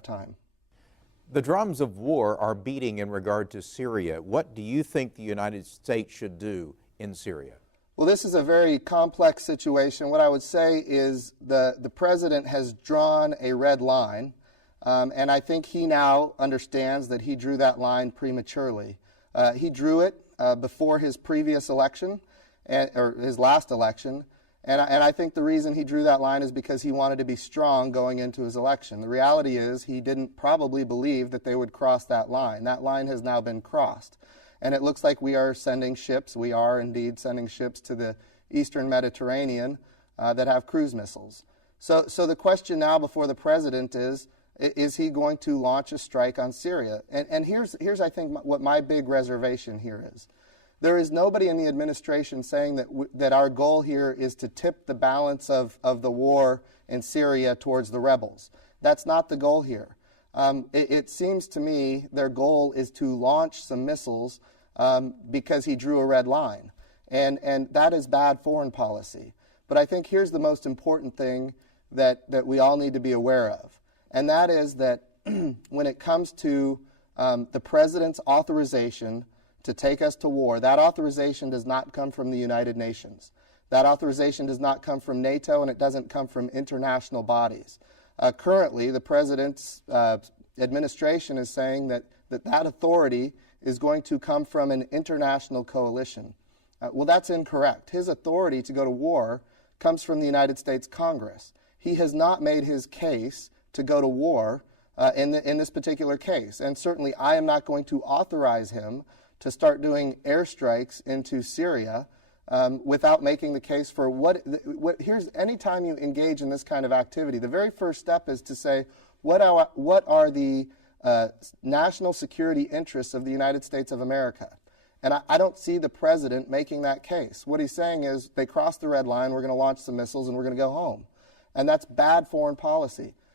of time. The drums of war are beating in regard to Syria. What do you think the United States should do in Syria? Well, this is a very complex situation. What I would say is the president has drawn a red line, and I think he now understands that he drew that line prematurely. He drew it before his previous election, or his last election, and I think the reason he drew that line is because he wanted to be strong going into his election. The reality is he didn't probably believe that they would cross that line. That line has now been crossed. And it looks like we are sending ships, we are indeed sending ships to the eastern Mediterranean that have cruise missiles. So the question now before the president is he going to launch a strike on Syria? And here's I think, what my big reservation here is. There is nobody in the administration saying that our goal here is to tip the balance of the war in Syria towards the rebels. That's not the goal here. It seems to me their goal is to launch some missiles because he drew a red line. And that is bad foreign policy. But I think here's the most important thing that we all need to be aware of. And that is that when it comes to the president's authorization to take us to war, that authorization does not come from the United Nations. That authorization does not come from NATO, and it doesn't come from international bodies. Currently, the president's administration is saying that authority is going to come from an international coalition. Well, that's incorrect. His authority to go to war comes from the United States Congress. He has not made his case to go to war in this particular case. And certainly I am not going to authorize him to start doing airstrikes into Syria without making the case for anytime you engage in this kind of activity, the very first step is to say, what are the national security interests of the United States of America? And I don't see the president making that case. What he's saying is, they crossed the red line, we're going to launch some missiles, and we're going to go home. And that's bad foreign policy.